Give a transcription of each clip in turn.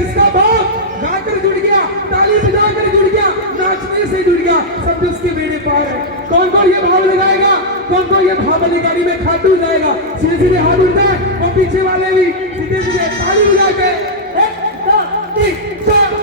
जिसका बाप गाकर जुड़ गया, ताली बजाकर जुड़ गया, नाचने से जुड़ गया, सब उसके बेड़े पार है। कौन कौन ये भाव लगाएगा, कौन कौन ये भाव वाली गाड़ी में खाटू जाएगा? सीधे सीधे हाथ उठता है और पीछे वाले भी सीधे सीधे ताली बजा के 1 2 3 4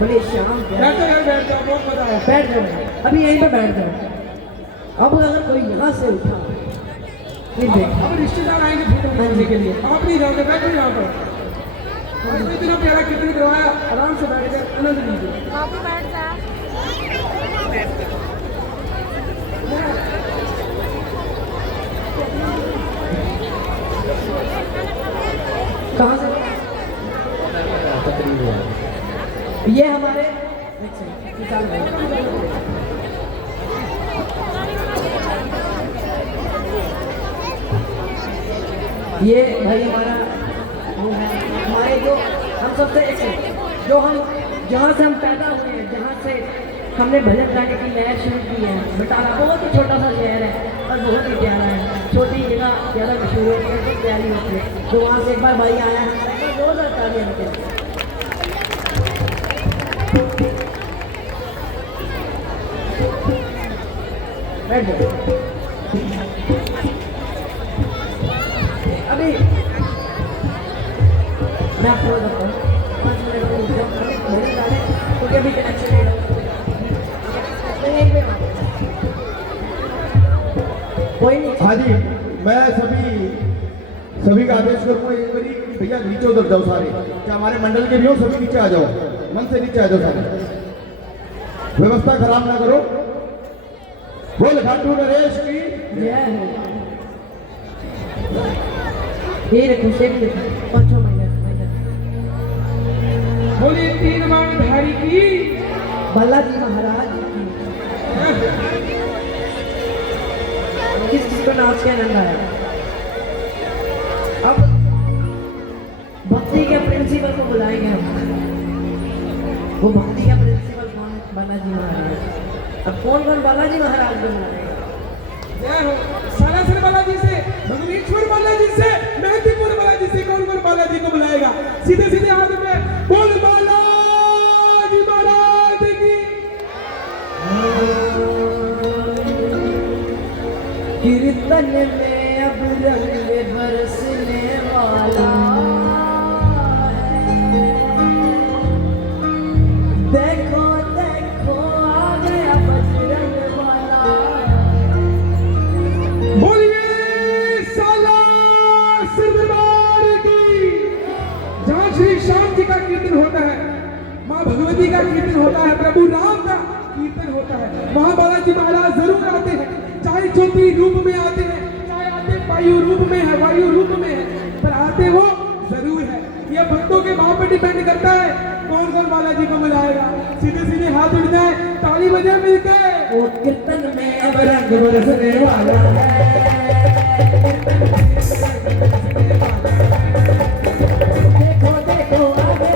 बोले श्याम बैठ जाओ यार, बैठ जाओ, बहुत मजा आया। बैठ जाओ, अभी यहीं पे बैठ जाओ। अब अगर कोई यहाँ से उठा फिर देख, अब रिश्तेदार आएंगे फोटो खींचने के लिए, आप नहीं जाओगे, बैठो यहाँ पर। और इतना प्यारा कीर्तन करवाया, आराम से बैठ कर आनंद लीजिए। आप भी बैठ जा। कहाँ से ये हमारे एक सेकंड, निकाल दो। ये भाई हमारा वो है, हमारे जो हम सबसे एक सेकंड, जो हम जहाँ से हम पैदा हुए हैं, जहाँ से हमने भजन गाने की लहर शुरू की है, बटाला बहुत ही छोटा सा शहर है और बहुत ही प्यारा है। छोटी जगह ज़्यादा मशहूर है, बहुत प्यारी होती है। तो वहाँ से एक बार भाई आया है, बहुत अच्छा है। बैठ जाओ। अभी मैं आपको बताता हूँ, 5 मिनट में रुक जाओ, मेरे गाने क्योंकि अभी कनेक्शन नहीं लगा। कोई नहीं। हाँ जी, मैं सभी का आदेश करूँगा एक बारी, भैया नीचे उतर जाओ सारे, क्या हमारे मंडल के भी हो, सभी नीचे आ जाओ, मन से नीचे आ जाओ सारे, व्यवस्था खराब ना करो। बोल घाटू नरेश की जय हो। ये देखो शेख देखो, 5 महीने बोलिए 3 बाण धारी की बालाजी महाराज की। किस किसको नाच के आनंद आया? अब भक्ति के प्रिंसिपल को बुलाएंगे हम। वो भक्ति का प्रिंसिपल कौन है? बालाजी महाराज। अब कौन कौन बालाजी महाराज को बुलाएगा? जय हो। सालासर बालाजी से, भगवेश्वर बालाजी से, मेहंदीपुर बालाजी से कौन कौन बालाजी को बुलाएगा? सीधे सीधे हाथ में बोल बालाजी महाराज की। कीर्तन में अब रंग बरसने वाला है। देखो देखो आ गया बजरंग वाला। बोलिए सालासर दरबार की। जहाँ श्री श्याम जी का कीर्तन होता है, माँ भगवती का कीर्तन होता है, प्रभु राम का कीर्तन होता है, वहाँ बालाजी महाराज जरूर आते हैं। चाहे ज्योति रूप में आते हैं, चाहे आते वायु रूप में है, वायु रूप में है, पर आते वो जरूर है। यह भक्तों के भाव पर डिपेंड करता है कौन कौन बालाजी को बुलाएगा। सीधे सीधे हाथ उठ जाए, ताली बजाए मिलकर। वो कीर्तन में अब रंग बरसने वाला है। देखो देखो आगे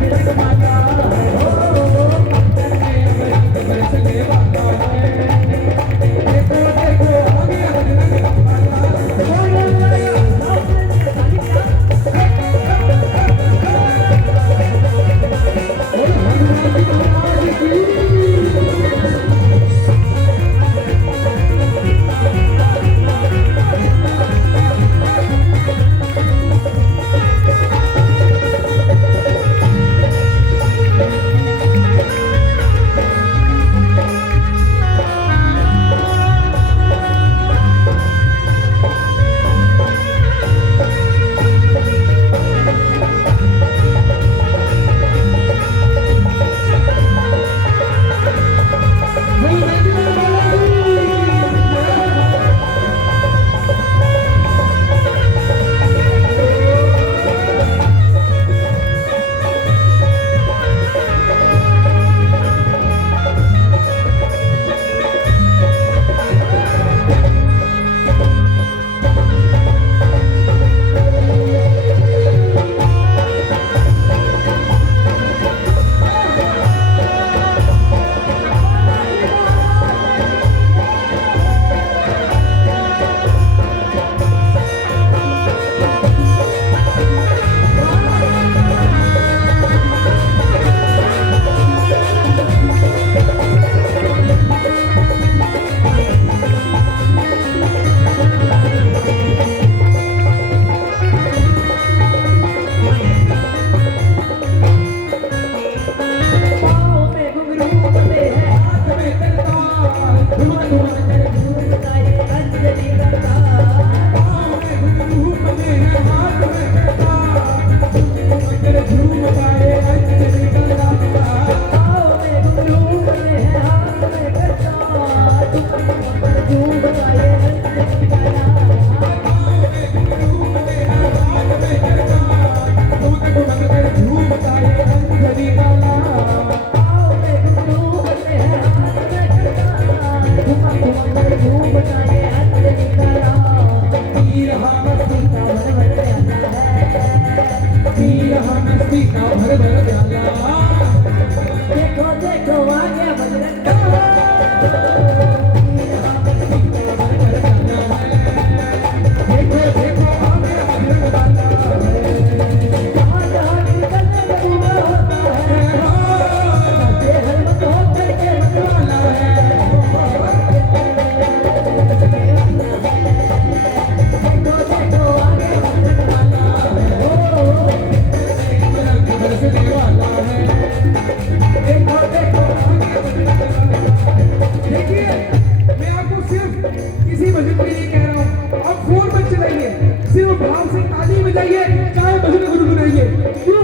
देखो देखो आगे देखो देखो आगे बजरंग बाला जहाँ जहाँ निकलने में हुआ होता है बेहरमत होकर के वाला है देखो देखो आगे बजरंग बाला बरसने वाला है देखो देखो आगे बजरंग बाला। देखिए मैं आपको सिर्फ इसी भजन के लिए कह रहा हूँ आप फोन मत चलाइए सिर्फ भाव से ताली बजाइए चाहे भजन गुनगुनाइए क्यों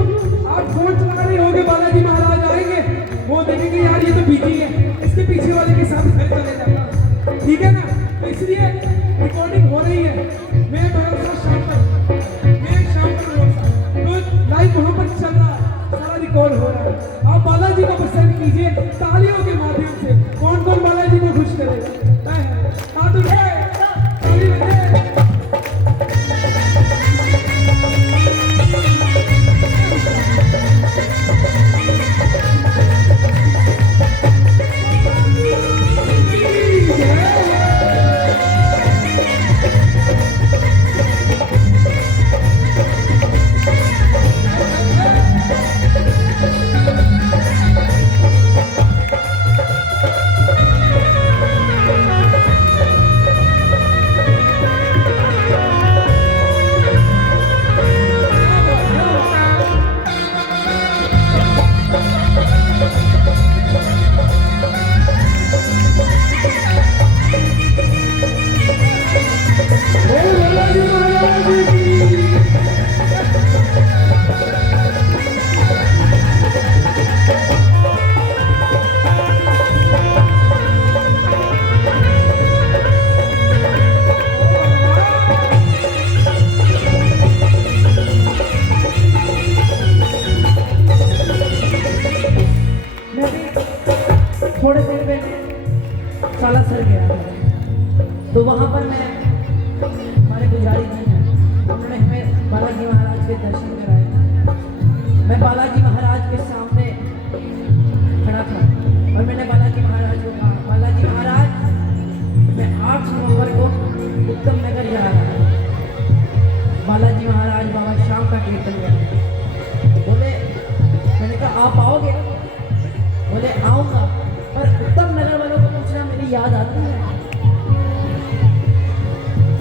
आप फोन चला रहे होंगे बालाजी महाराज आएंगे वो देखेंगे यार ये तो बिजी है इसके पीछे वाले के साथ घर चले जाता ठीक है ना तो इसलिए रिकॉर्डिंग हो रही है मैं भरोसा शाम पर भरोसा तो लाइव वहां पर चल रहा है सारा रिकॉर्ड हो रहा है आप बालाजी को पसंद कीजिए तालियों के माध्यम से कौन कौन बालाजी को खुश करेगा हाथ उठे ताली बजे बालाजी महाराज की मैं भी थोड़े देर पहले सालासर गया था तो वहाँ पर मैं हमारे पुजारी जी हैं उन्होंने हमें बालाजी महाराज के दर्शन कराए मैं बालाजी महाराज के सामने खड़ा था और मैंने बालाजी महाराज को कहा बालाजी महाराज मैं 8 नवंबर को उत्तम नगर जा रहा हूँ बालाजी महाराज बाबा शाम का कीर्तन करेंगे बोले मैंने कहा आप आओगे बोले आऊँगा पर उत्तम नगर वालों को पूछना मेरी याद आती है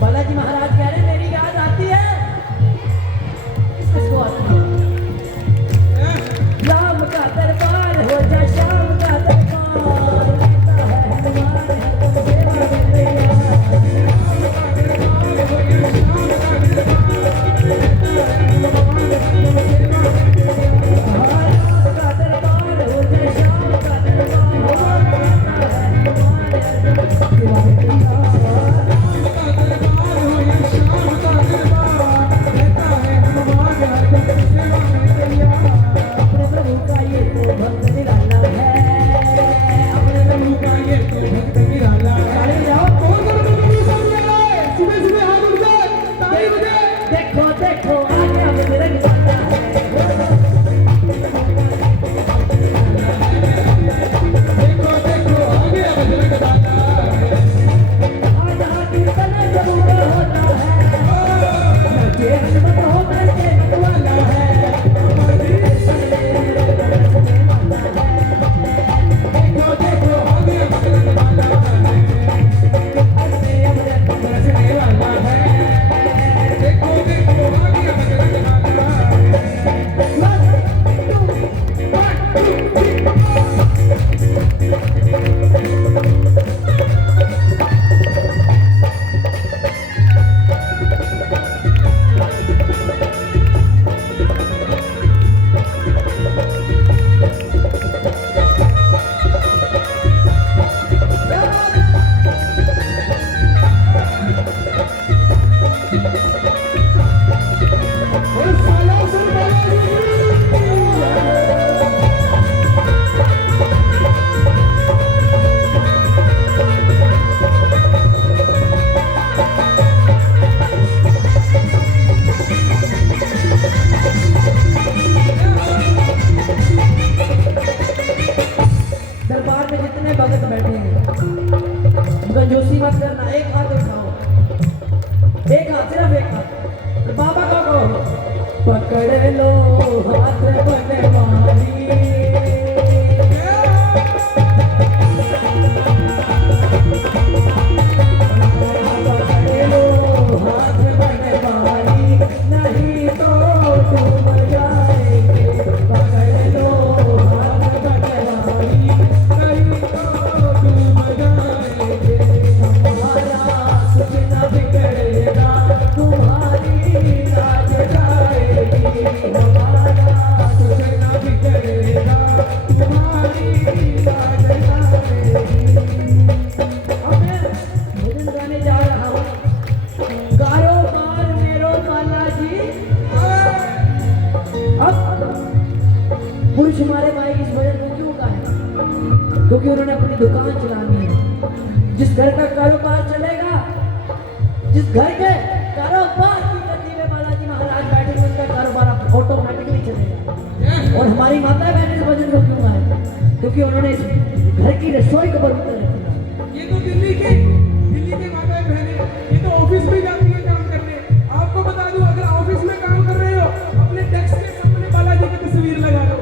बालाजी महाराज कह रहे मेरी याद आती है किसको आती है राम का दरबार हो जा शाम का दरबार कहता है हनुमान है तुम सेवा देते राम का दरबार हो जा शाम का दरबार कहता है हनुमान है तुम भगत बैठे हैं, कंजूसी मत करना, एक हाथ उठाओ, एक हाथ, सिर्फ एक हाथ, बाबा का कहो, पकड़ लो हाथ बनवारी, पकड़ लो हाथ बनवारी, नहीं तो डूब जाएंगे, पकड़ लो हाथ बनवारी, नहीं तो डूब जाएंगे, हमारा कुछ न बिगड़ेगा, तुम्हारी लाज जाएगी, हमारा कुछ न बिगड़ेगा, तुम्हारी लाज जाएगी। अब मैं भजन गाने जा रहा हूँ, कारोबार मेरो बालाजी। अब पुरुष हमारे भाई इस भजन को क्यों गाए? क्योंकि उन्होंने अपनी दुकान चलानी है। जिस घर का कारोबार चलेगा, जिस घर के कारोबार की गद्दी में बालाजी महाराज बैठेंगे, उनका कारोबार ऑटोमेटिकली चलेगा। और हमारी माता बहन इस भजन को क्यों गाए? क्योंकि उन्होंने इस घर की रसोई को पवित्र रखा। ये तो दिल्ली के माताएं बहनें, ये तो ऑफिस में जाती है काम करने। आपको बता दूं, अगर ऑफिस में काम कर रहे हो, अपने डेस्क के सामने बालाजी की तस्वीर लगा दो।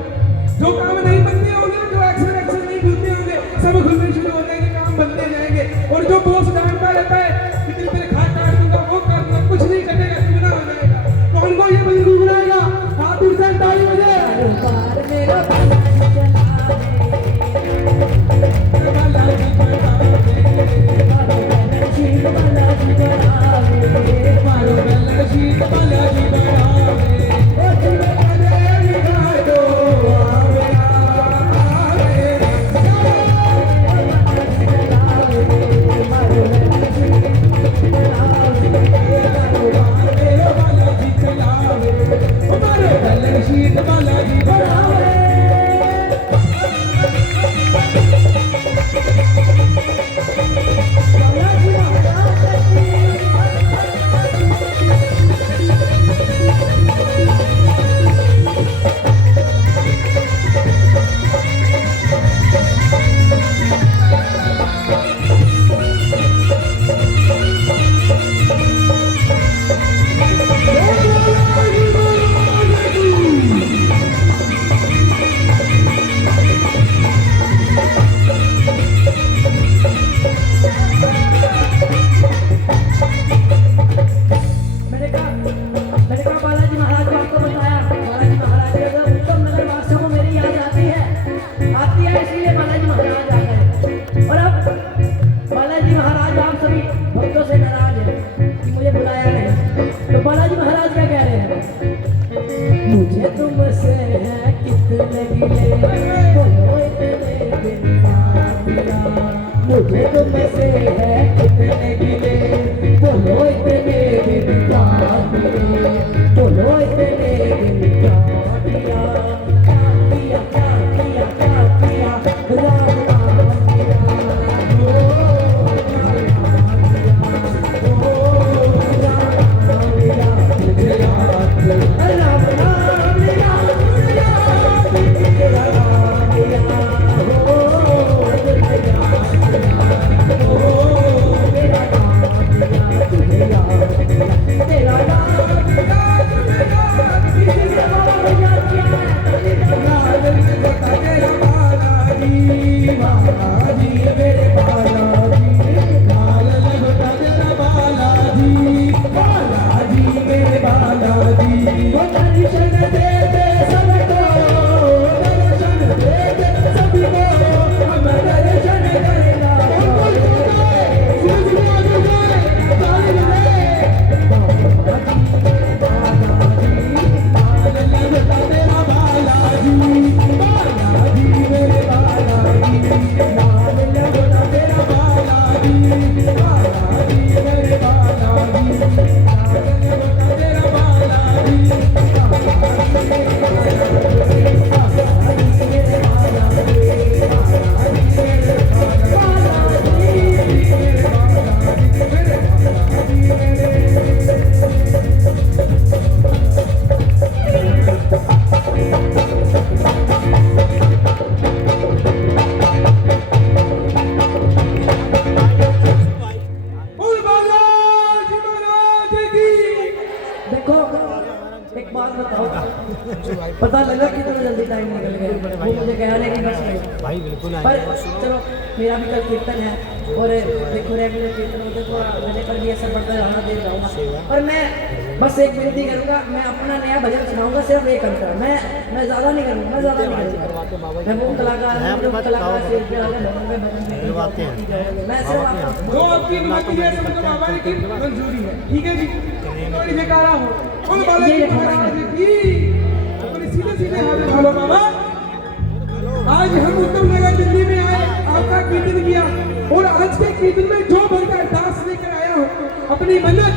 जो काम नहीं बनते होंगे, जो एक्शन नहीं खुलते होंगे, सब खुलने शुरू हो जाएंगे, काम बनते जाएंगे। और जो बॉस डांटता रहता है, कितनी तेरे खाट काट दूंगा, वो कर दूंगा, कुछ नहीं करेगा, गुनाह हो जाएगा। कौन को ये भजन गुनगुनाएगा? हाथ उठ जाए, ताली बजे। कारोबार मेरो बालाजी चला दे, बालाजी बना दे, मारो शीत बालाजी बना दे, मारो बेला शीत बालाजी बना दे। ओ जीवे बने निगाह दो, आवे आवे। बालाजी चलावे, ओ मारो बेला शीत बालाजी बनावे। बालाजी महाराज मैंने कहा बालाजी महाराज को आपको बताया, बालाजी महाराज के अगर उत्तम नगर वासियों को मेरी याद आती है इसलिए बालाजी महाराज आ गए। और अब बालाजी महाराज आप सभी भक्तों से नाराज है कि मुझे बुलाया नहीं, तो बालाजी महाराज क्या कह रहे हैं? मुझे तुमसे है कितने गिले, बोलो इतने दिन मारिया, मुझे तुमसे है कितने गिले, बोलो इतने दिन मारिया, बोलो इतने दिन मारिया, क्या किया क्या किया राम नाम लिया, राम नाम लिया, मुझे याद, राम नाम लिया, मुझे याद, तेरा नाम लिया, मुझे याद, तेरा नाम लिया, तुझे याद। पर चलो मेरा भी कल कीर्तन है और देखो रेगुलर कीर्तन होते थोड़ा मेरे पर भी असर पड़ता रहना दे जाऊँगा। और मैं बस एक विनती करूँगा, मैं अपना नया भजन सुनाऊंगा सिर्फ एक अंतर, मैं ज़्यादा नहीं करूँगा, मैं ज़्यादा नहीं करूँगा। मैं वो कलाकार हूँ जो कलाकार से मैं सिर्फ जो आपकी अनुमति है समझो बाबा की मंजूरी है, ठीक है जी। थोड़ी जयकारा हो बोल बालाजी महाराज की। अपने सीधे सीधे हाथ उठा लो बाबा। आज हम उत्तम नगर दिल्ली में आए, आपका कीर्तन किया और आज के कीर्तन में जो बनकर दास लेकर आया हो, अपनी मन्नत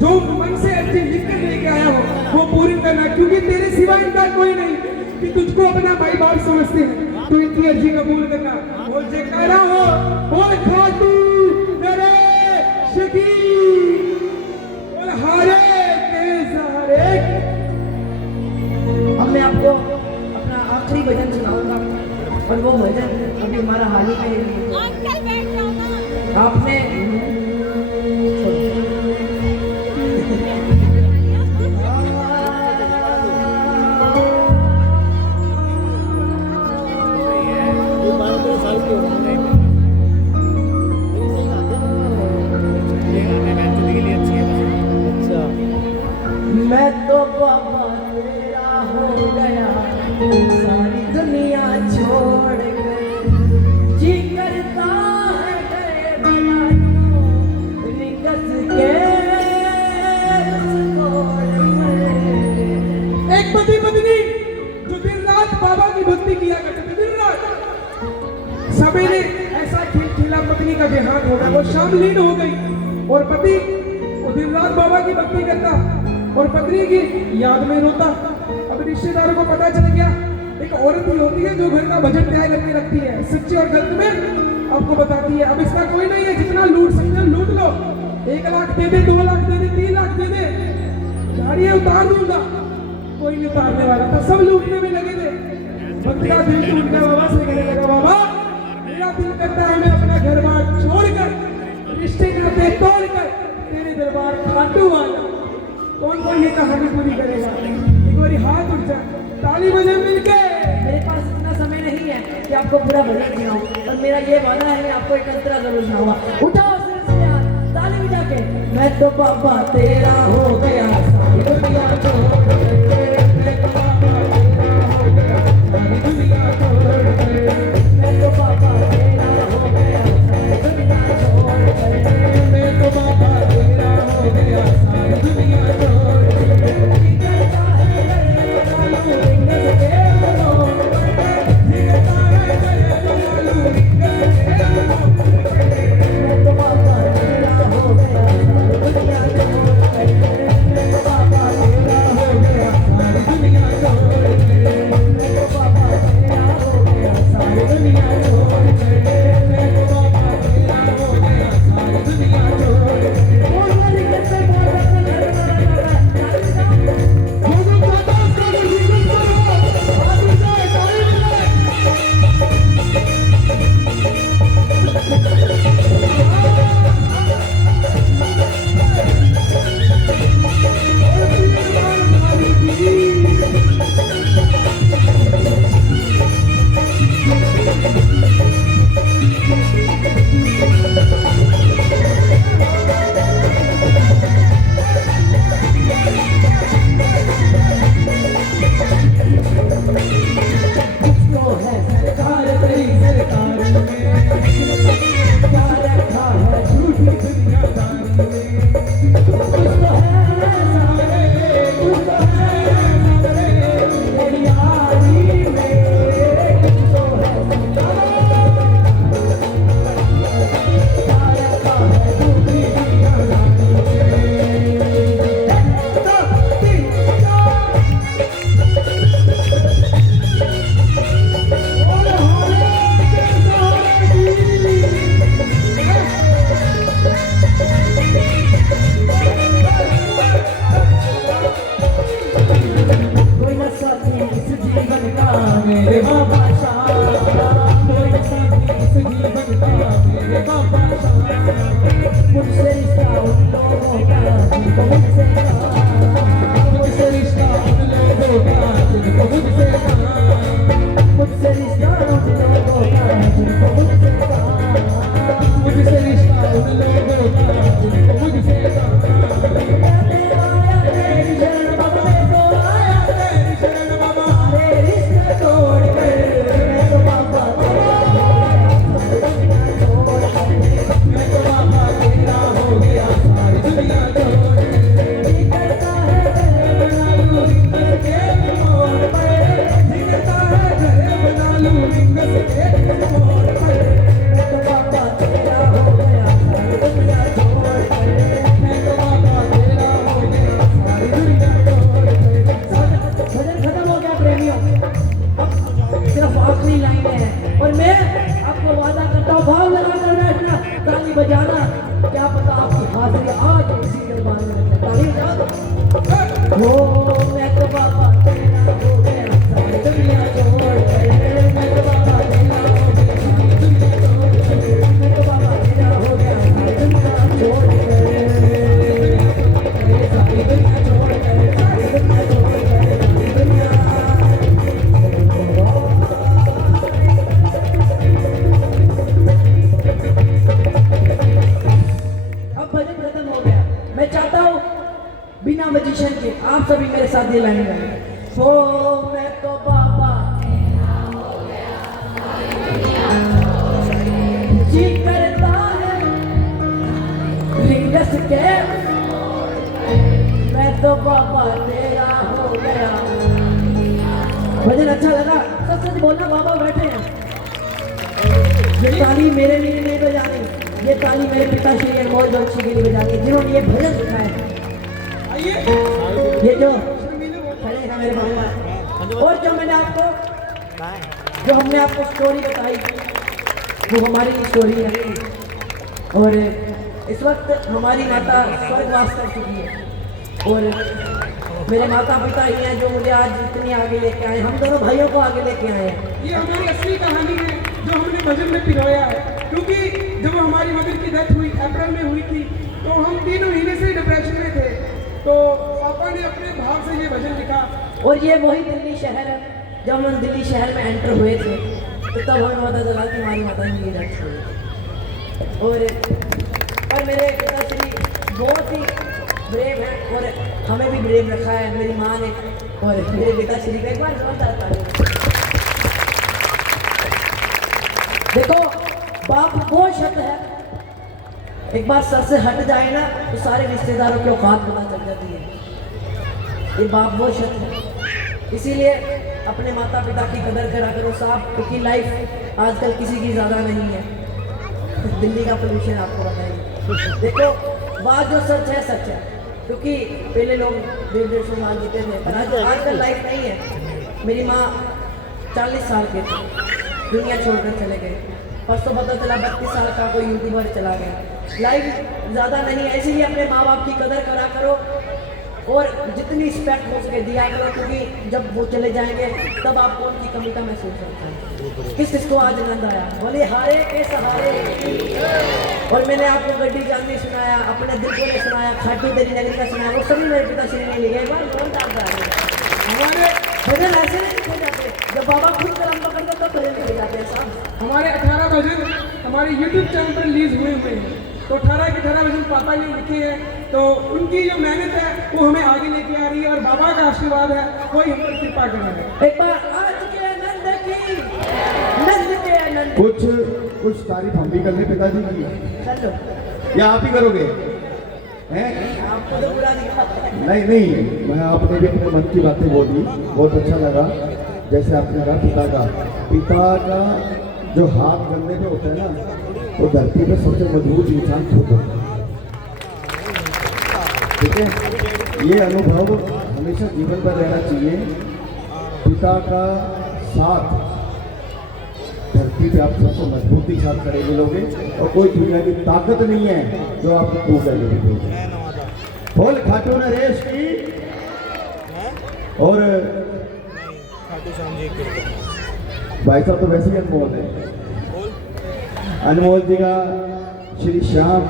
जो मन से अर्जी लिख कर लेके आया हो वो पूरी करना, क्योंकि तेरे सिवा इनका कोई नहीं कि तुझको अपना भाई बाप समझते हैं, तो इनकी अर्जी कबूल करना। बोल जयकारा हो बोल खाटू नरेश की, बोल हारे के सहारे। अब मैं आपको अपना आखिरी भजन सुनाऊंगा और वो भजन अभी हमारा हाल ही में अंकल बैठ जाओ ना। आपने मैं तो बाबा तेरा हो गया सारी दुनिया छोड़ कर, जी करता है गए बिना तो रिंगस के एक पति पत्नी जो दिन रात बाबा की भक्ति किया करते थे, दिन रात सवेरे ऐसा खेल खेला पत्नी का देहांत हो गया, वो शाम लीन हो गई और पति वो दिन रात बाबा की भक्ति करता और पत्नी की याद में रोता। अब रिश्तेदारों को पता चल गया, एक औरत ही होती है जो घर का बजट तय करके रखती है, सच्चे और गलत में आपको बताती है। अब इसका कोई नहीं है, जितना लूट सकते हैं लूट लो, 1 लाख दे दे, 2 लाख दे दे, 3 लाख दे दे, गाड़ियां उतार दूंगा, कोई नहीं उतारने वाला था, सब लूटने में लगे थे। भक्त का दिल टूट गया, बाबा से कहने लगा बाबा मेरा दिल करता है मैं अपना घर बार छोड़कर रिश्ते नाते तोड़कर तेरे दरबार खाटू वाला। कौन कौन ये कहानी पूरी करेगा? एक बारी हाथ उठ जाए, ताली बजे मिलके। मेरे पास इतना समय नहीं है कि आपको पूरा भजन सुनाऊं, और मेरा ये वादा है आपको एक अंतरा जरूर सुनाऊंगा। उठाओ सिर से हाथ, ताली बजा के। मैं तो बाबा तेरा हो गया सारी दुनिया छोड़ के, मैं तो बाबा तेरा हो गया सारी दुनिया छोड़ के, मैं तो बाबा तेरा हो गया सारी दुनिया छोड़ के, मैं तो बाबा तेरा हो गया सारी दुनिया छोड़ के। करता है गए चालू रिंगस के बोलो, जीता है जय दयालु रिंगस के बोलो। मैं तो बाबा तेरा हो गया सारी दुनिया छोड़ के, मैं तो बाबा तेरा हो गया हाजिरी आज इसी दरबार में रखते हैं। ताली बजाओ। हो मैं तो बाबा तेरा हो गया सारी दुनिया छोड़ कर, मैं तो बाबा तेरा हो गया सारी दुनिया छोड़ कर, मैं तो बाबा तेरा हो गया सारी दुनिया छोड़ कर, सारी दुनिया छोड़ कर, सारी दुनिया छोड़ कर, सारी दुनिया। अब भजन खत्म हो गया। मैं चाहता हूँ बिना मजिशियन के आप सभी मेरे साथ ये लाइन गाएं। हो मैं तो बाबा जी करता है रिंगस के, मैं तो बाबा तेरा हो गया। भजन अच्छा लगा? सच सच बोलना, बाबा बैठे हैं। ये ताली मेरे लिए नहीं बजानी, ये ताली मेरे पिता श्री अनमोल जोशी के लिए बजानी, जिन्होंने ये भजन लिखा है। आइए ये जो खड़े हैं मेरे बाबा। और जो मैंने आपको, जो हमने आपको स्टोरी बताई, वो हमारी स्टोरी है। और इस वक्त हमारी माता स्वर्गवास कर चुकी है, और मेरे माता पिता ही हैं जो मुझे आज इतनी आगे लेके आए। हम दोनों भाइयों को आगे लेके आए हैं। ये हमारी असली कहानी है जो हमने भजन में पिरोया है, क्योंकि जब हमारी मदर की डेथ हुई अप्रैल में हुई थी, तो हम 3 महीने से डिप्रेशन में थे। तो पापा ने अपने भाव से ये भजन लिखा। और ये वही दिल्ली शहर है। जब हम दिल्ली शहर में एंटर हुए थे तो तब हमें पता चला कि हमारी माता की डेथ हुई। और मेरे पिताश्री बहुत ही ब्रेव है, और हमें भी ब्रेव रखा है मेरी माँ ने और मेरे पिताश्री का। एक बार जोरदार ताली। देखो, बाप वो शब्द है, एक बार सर से हट जाए ना तो सारे रिश्तेदारों की औकात पता चल जाती है। ये बाप वो शब्द है। इसीलिए अपने माता पिता की कदर करा करो साहब, क्योंकि लाइफ आजकल किसी की ज़्यादा नहीं है। दिल्ली का पोल्यूशन आपको बताइए। देखो, बात जो सच है सच है, क्योंकि पहले लोग 150 साल जीते थे, पर आजकल लाइफ नहीं है। मेरी माँ 40 साल के थे, दुनिया छोड़कर चले गए। परसों पता चला 32 साल का कोई यूट्यूबर चला गया। लाइफ ज़्यादा नहीं है, इसीलिए अपने माँ बाप की कदर करा करो और जितनी रिस्पेक्ट हो सके दिया करो, क्योंकि जब वो चले जाएंगे तब आपको उनकी कमी का महसूस होता है। किसको आज आनंद आया? बोले हारे के सहारे। और मैंने आपको गड्डी जाननी सुनाया, अपने दिल को ने सुनाया, खाटू तेरी नगरी का सुनाया, वो सभी मेरे पिताश्री ने लिखे। एक बार जोरदार ताली। हमारे भजन ऐसे नहीं लिखे जाते, जब बाबा खुद कलम पकड़ते तब भजन लिखे जाते हैं साहब। हमारे 18 भजन हमारे YouTube चैनल पर रिलीज हुए हैं। तो 18 के 18 भजन पापा ने लिखे हैं। तो उनकी जो मेहनत है वो हमें आगे लेके आ रही है, और बाबा का आशीर्वाद है वही हम पर कृपा करेंगे। एक बार आज के आनंद की, नंद के आनंद कुछ तारीफ हम भी कर ले पिताजी की, चलो। या आप ही करोगे? हैं? आपको तो बुरा दिखा है। नहीं, मैं आपने भी अपने मन की बातें बोली, बहुत अच्छा लगा। जैसे आपने कहा पिता का जो हाथ कंधे पे होता है ना, वो धरती पे सबसे मजबूत इंसान खुद होता है। ठीक है, ये अनुभव हमेशा जीवन पर रहना चाहिए। पिता का साथ धरती पे आप सबको मजबूती के साथ खड़े मिलोगे, और कोई दुनिया की ताकत नहीं है जो आपको टूट जाएगी। बोल खाटू नरेश की। और भाई साहब तो वैसे ही अनमोल है। अनमोल जी का श्री श्याम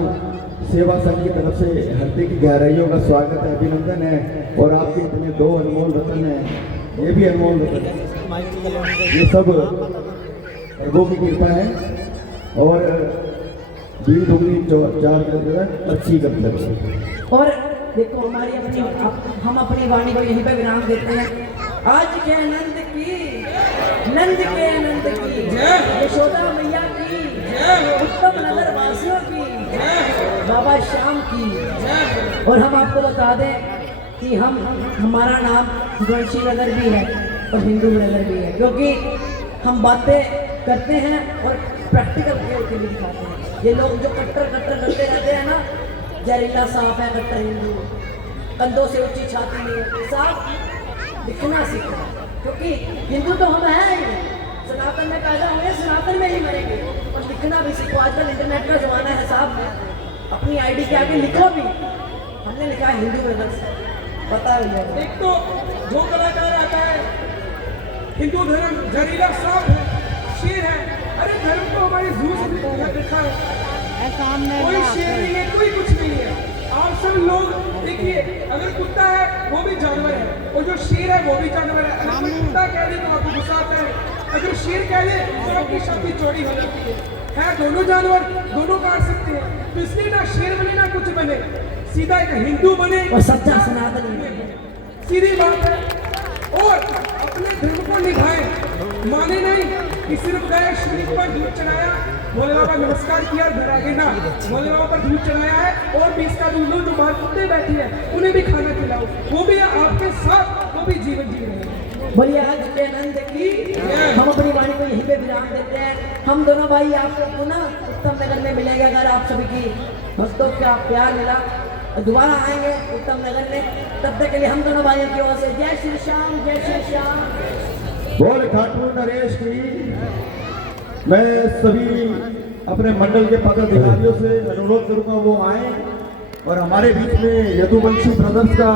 सेवा संघ की तरफ से हृदय की गहराइयों का स्वागत है, अभिनंदन है। और आपके इतने 2 अनमोल रतन हैं, ये भी अनमोल रतन है। ये सब प्रभु की कृपा है। और 2 दुगनी 4 अच्छी करते। और देखो, हमारी अपनी हम अपनी वाणी को यहीं पे विराम देते हैं। आज के आनंद की, नंद के आनंद की, यशोदा मैया की, उत्तम नगर वासियों की, बाबा श्याम की। और हम आपको बता दें कि हमारा नाम गोंशी नगर भी है और हिंदू नगर भी है, क्योंकि हम बातें करते हैं और प्रैक्टिकल के लिए दिखाते हैं। ये लोग जो कट्टर करते रहते हैं ना, जहरीला सांप है कट्टर हिंदू, कंधों से ऊंची छाती नहीं है, साफ दिखना सीखना, क्योंकि हिंदू तो हम हैं ही, सनातन में पैदा हुए, सनातन में ही मरेंगे। और लिखना भी सीखो। आजकल इंटरनेट का जमाना है साहब, अपनी आईडी के आगे लिखो भी, हमने लिखा है हिंदू ब्रदर्स, पता है मुझे। एक तो जो कलाकार आता है हिंदू धर्म जहरीला सांप है, शेर है। अरे धर्म तो हमारे जू से लिखा है, कोई शेर नहीं है, कोई कुछ नहीं है। आप सब लोग देखिए, अगर कुत्ता है वो भी जानवर है, और जो शेर है वो भी जानवर है। अगर कोई कुत्ता कह दे तो आपको गुस्सा आता है, अगर शेर कह दे तो आपकी शक्ति चौड़ी हो जाती है दोनों जानवर, दोनों काट सकते हैं। तो इसलिए ना शेर बने ना कुछ बने, सीधा एक हिंदू बने और सच्चा सनातन बने। सीधी बात है। और अपने धर्म को निभाए, माने नहीं कि सिर्फ गए शरीफ पर दूध चढ़ाया, भोले बाबा नमस्कार किया, घर आगे ना, भोले बाबा पर दूध चढ़ाया है और भी इसका दूध लो, जो बाहर कुत्ते बैठी है उन्हें भी खाना खिलाओ, वो भी आपके साथ, वो भी जीवन जी रहे हैं। बोलिए आज आनंद की। हम अपनी वाणी को यहीं पे विराम देते हैं। हम दोनों भाई आपको पुनः उत्तम नगर में मिलेंगे, अगर आप सभी की भक्तों का प्यार मिला तो दोबारा आएंगे उत्तम नगर में। तब तक के लिए हम दोनों भाइयों की ओर से जय श्री श्याम, जय श्री श्याम। बोल खाटू नरेश की। मैं सभी अपने मंडल के पदाधिकारियों से अनुरोध करूंगा वो आए और हमारे बीच में यदुवंशी ब्रदर्स का